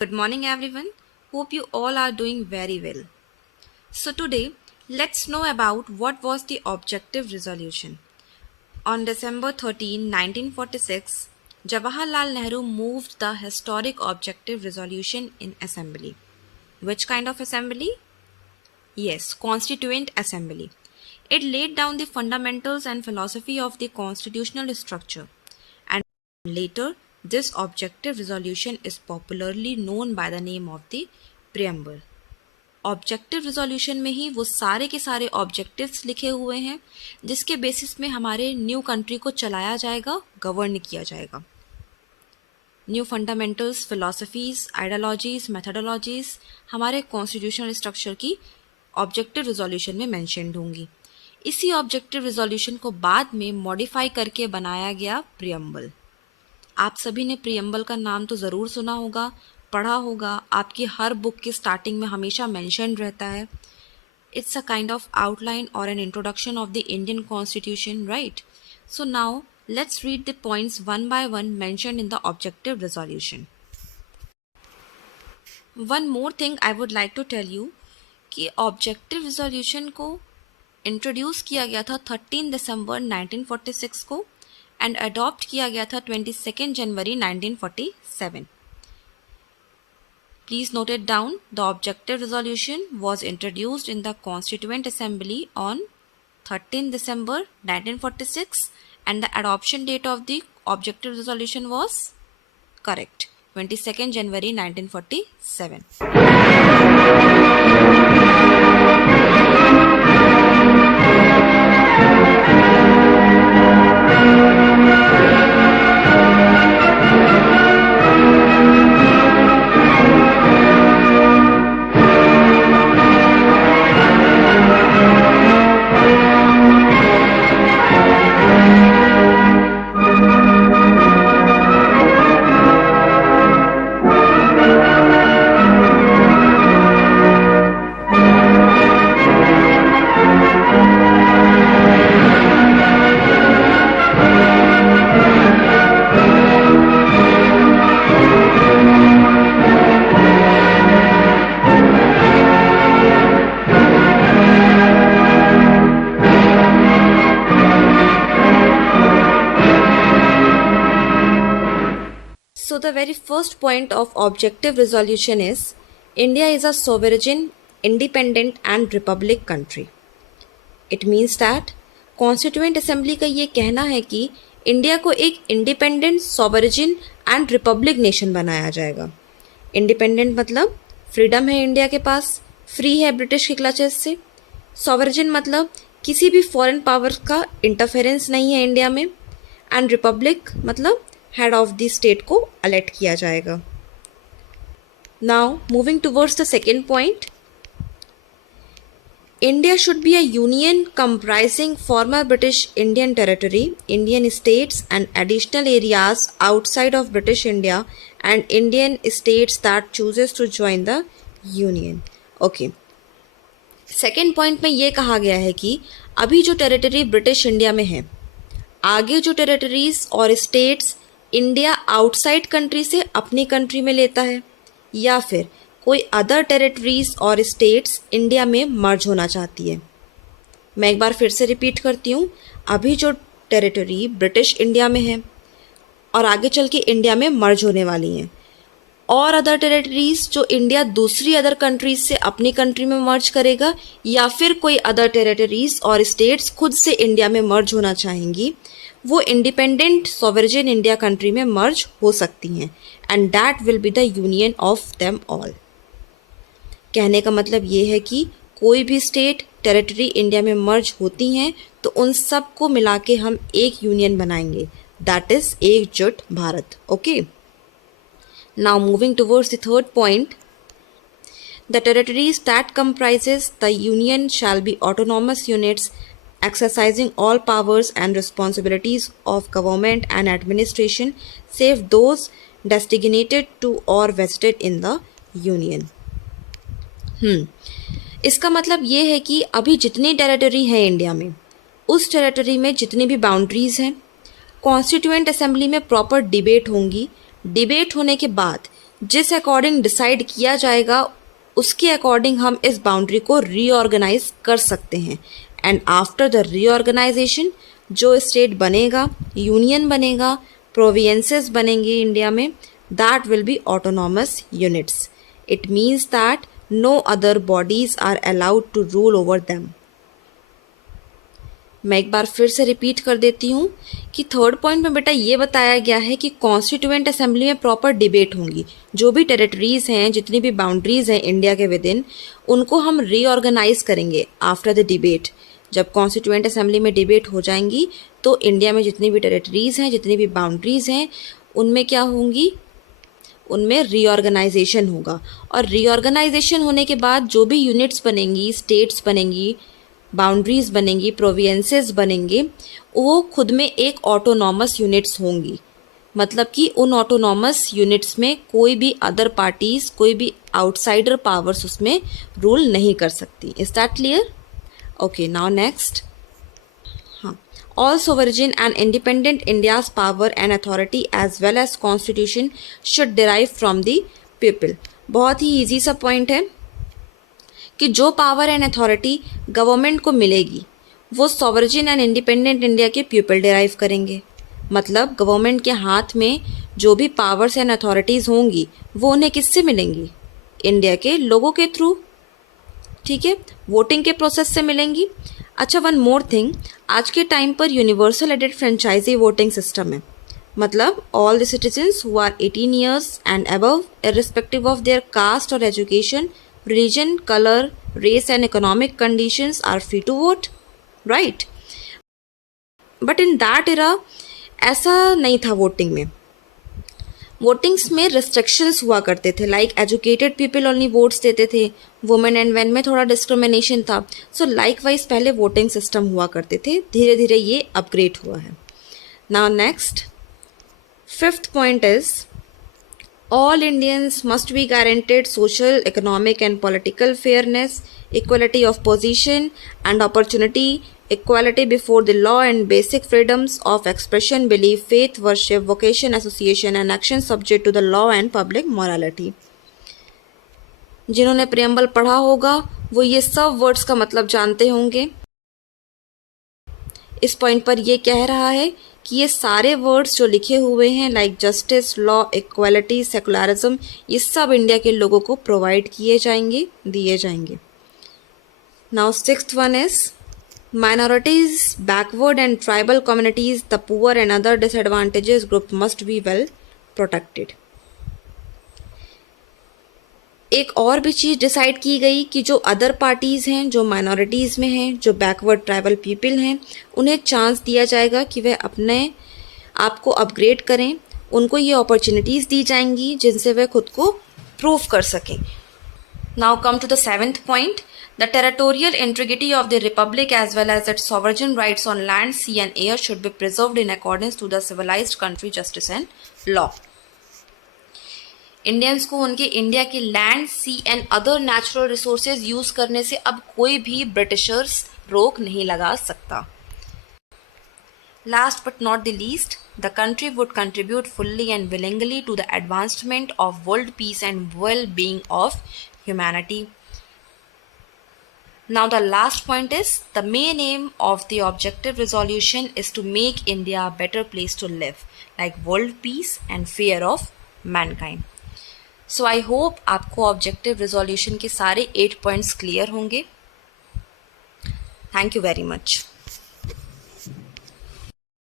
Good morning, everyone. Hope you all are doing very well. So, today, let's know about what was the objective resolution. On December 13, 1946, Jawaharlal Nehru moved the historic objective resolution in assembly. Which kind of assembly? Yes, Constituent Assembly. It laid down the fundamentals and philosophy of the constitutional structure. And later, this objective resolution is popularly known by the name of the preamble. Objective resolution में ही वो सारे के सारे objectives लिखे हुए हैं जिसके basis में हमारे न्यू कंट्री को चलाया जाएगा, गवर्न किया जाएगा. New fundamentals, philosophies, ideologies, methodologies हमारे कॉन्स्टिट्यूशनल स्ट्रक्चर की ऑब्जेक्टिव रिजोल्यूशन में मैंशनड होंगी. इसी ऑब्जेक्टिव रिजोल्यूशन को बाद में मॉडिफाई करके बनाया गया प्रियम्बल. आप सभी ने प्रियम्बल का नाम तो ज़रूर सुना होगा, पढ़ा होगा, आपकी हर बुक की स्टार्टिंग में हमेशा मेंशन रहता है. It's a kind of outline और an introduction of the Indian constitution, right? So now let's read the points one by one mentioned in the objective resolution. One more thing I would like to tell you कि objective resolution को introduce किया गया था 13 दिसंबर 1946 को and adopt किया गया था 22 जनवरी 1947. Please note it down. The objective resolution was introduced in the Constituent Assembly on 13 December 1946 and the adoption date of the objective resolution was correct, 22nd January 1947. So the very first point of objective resolution is India is a sovereign, independent and republic country. It means that Constituent Assembly का ये कहना है कि India को एक independent, सॉवरेजिन and Republic nation बनाया जाएगा. Independent मतलब फ्रीडम है इंडिया के पास, फ्री है ब्रिटिश के क्लचेस से. सॉवरेजिन मतलब किसी भी फॉरेन पावर का इंटरफेरेंस नहीं है इंडिया में. एंड रिपब्लिक मतलब हेड ऑफ द स्टेट को अलर्ट किया जाएगा. Now moving towards the second point, India should be a union comprising former British Indian territory, Indian states and additional areas outside of British India and Indian states that chooses to join the union. Okay. Second point में ये कहा गया है कि अभी जो territory British India में है, आगे जो टेरिटरीज और स्टेट्स इंडिया आउटसाइड कंट्री से अपनी कंट्री में लेता है या फिर कोई अदर टेरिटरीज और स्टेट्स इंडिया में मर्ज होना चाहती है. मैं एक बार फिर से रिपीट करती हूँ, अभी जो टेरिटरी ब्रिटिश इंडिया में है और आगे चल के इंडिया में मर्ज होने वाली हैं, और अदर टेरिटरीज जो इंडिया दूसरी अदर कंट्रीज से अपनी कंट्री में मर्ज करेगा या फिर कोई अदर टेरिटरीज और स्टेट्स खुद से इंडिया में मर्ज होना चाहेंगी, वो इंडिपेंडेंट सॉवरेजिन इंडिया कंट्री में मर्ज हो सकती हैं and that will be the union of them all. कहने का मतलब ये है कि कोई भी स्टेट टेरिटरी इंडिया में मर्ज होती हैं तो उन सब को मिला के हम एक यूनियन बनाएंगे, दैट इज एकजुट Bharat. Okay. Now moving towards the third point, the territories that comprises the union shall be autonomous units exercising all powers and responsibilities of government and administration save those designated to or vested in the union. इसका मतलब ये है कि अभी जितनी territory है India में, उस टेरिटरी में जितनी भी बाउंड्रीज हैं, कॉन्स्टिट्यूएंट असेंबली में प्रॉपर डिबेट होंगी. डिबेट होने के बाद जिस अकॉर्डिंग डिसाइड किया जाएगा उसके अकॉर्डिंग हम इस बाउंड्री को रीऑर्गेनाइज कर सकते हैं। एंड आफ्टर द रीऑर्गेनाइजेशन जो स्टेट बनेगा, यूनियन बनेगा, प्रोविंसेस बनेंगे इंडिया में, that will be autonomous units. It means that no other bodies are allowed to rule over them. मैं एक बार फिर से रिपीट कर देती हूँ कि थर्ड पॉइंट में बेटा ये बताया गया है कि कॉन्स्टिट्यूएंट असेंबली में प्रॉपर डिबेट होंगी। जो भी टेरिटरीज़ हैं, जितनी भी बाउंड्रीज़ हैं इंडिया के विद इन, उनको हम रीऑर्गेनाइज करेंगे आफ्टर द डिबेट। जब कॉन्स्टिट्यूएंट असेंबली में डिबेट हो जाएंगी तो इंडिया में जितनी भी टेरिटरीज़ हैं, जितनी भी बाउंड्रीज़ हैं, उनमें क्या होंगी, उनमें रीऑर्गेनाइजेशन होगा। और रीऑर्गेनाइजेशन होने के बाद जो भी यूनिट्स बनेंगी, स्टेट्स बनेंगी, बाउंड्रीज बनेंगी, प्रोविंसेस बनेंगे, वो खुद में एक ऑटोनॉमस यूनिट्स होंगी। मतलब कि उन ऑटोनॉमस यूनिट्स में कोई भी अदर पार्टीज, कोई भी आउटसाइडर पावर्स उसमें रूल नहीं कर सकती। Is that clear? Okay, now next. हाँ, all sovereign and independent India's power and authority as well as constitution should derive from the people. बहुत ही ईजी सा पॉइंट है कि जो पावर एंड अथॉरिटी गवर्नमेंट को मिलेगी वो सॉवरेन एंड इंडिपेंडेंट इंडिया के पीपल डिराइव करेंगे। मतलब गवर्नमेंट के हाथ में जो भी पावर्स एंड अथॉरिटीज़ होंगी वो उन्हें किससे मिलेंगी? इंडिया के लोगों के थ्रू। ठीक है, वोटिंग के प्रोसेस से मिलेंगी। अच्छा, वन मोर थिंग, आज के टाइम पर यूनिवर्सल एडेड फ्रेंचाइजी वोटिंग सिस्टम है। मतलब all the citizens who are 18 years and above, irrespective of their caste और education, religion, color, race and economic conditions are free to vote, right? But in that era ऐसा नहीं था। Voting में, votings में restrictions हुआ करते थे। Like educated people only votes देते थे, वुमेन एंड मैन में थोड़ा डिस्क्रिमिनेशन था। सो लाइक वाइज पहले वोटिंग सिस्टम हुआ करते थे, धीरे धीरे ये अपग्रेड हुआ है। Now next, fifth point is all Indians must be guaranteed social, economic and political fairness, equality of position and opportunity, equality before the law and basic freedoms of expression, belief, faith, worship, vocation, association and action subject to the law and public morality। जिन्होंने preamble पढ़ा होगा वो ये सब words का मतलब जानते होंगे। इस पॉइंट पर ये कह रहा है कि ये सारे वर्ड्स जो लिखे हुए हैं like justice, law, equality, secularism, ये सब इंडिया के लोगों को प्रोवाइड किए जाएंगे, दिए जाएंगे। Now sixth one is minorities, backward and tribal communities, the poor and other disadvantages group must be well protected. एक और भी चीज़ डिसाइड की गई कि जो अदर पार्टीज़ हैं, जो माइनॉरिटीज़ में हैं, जो बैकवर्ड ट्राइबल पीपल हैं, उन्हें चांस दिया जाएगा कि वह अपने आप को अपग्रेड करें। उनको ये अपॉर्चुनिटीज़ दी जाएंगी जिनसे वह खुद को प्रूव कर सकें। Now come to the seventh point, the territorial integrity of the republic as well as its sovereign rights on land, sea and air should be preserved in accordance to the civilized country justice and law. Indians को उनके India के land, sea and other natural resources use करने से अब कोई भी Britishers रोक नहीं लगा सकता। Last but not the least, the country would contribute fully and willingly to the advancement of world peace and well being of humanity. Now the last point is the main aim of the objective resolution is to make India a better place to live, like world peace and fear of mankind. So I hope आपको objective resolution के सारे 8 points clear होंगे. Thank you very much.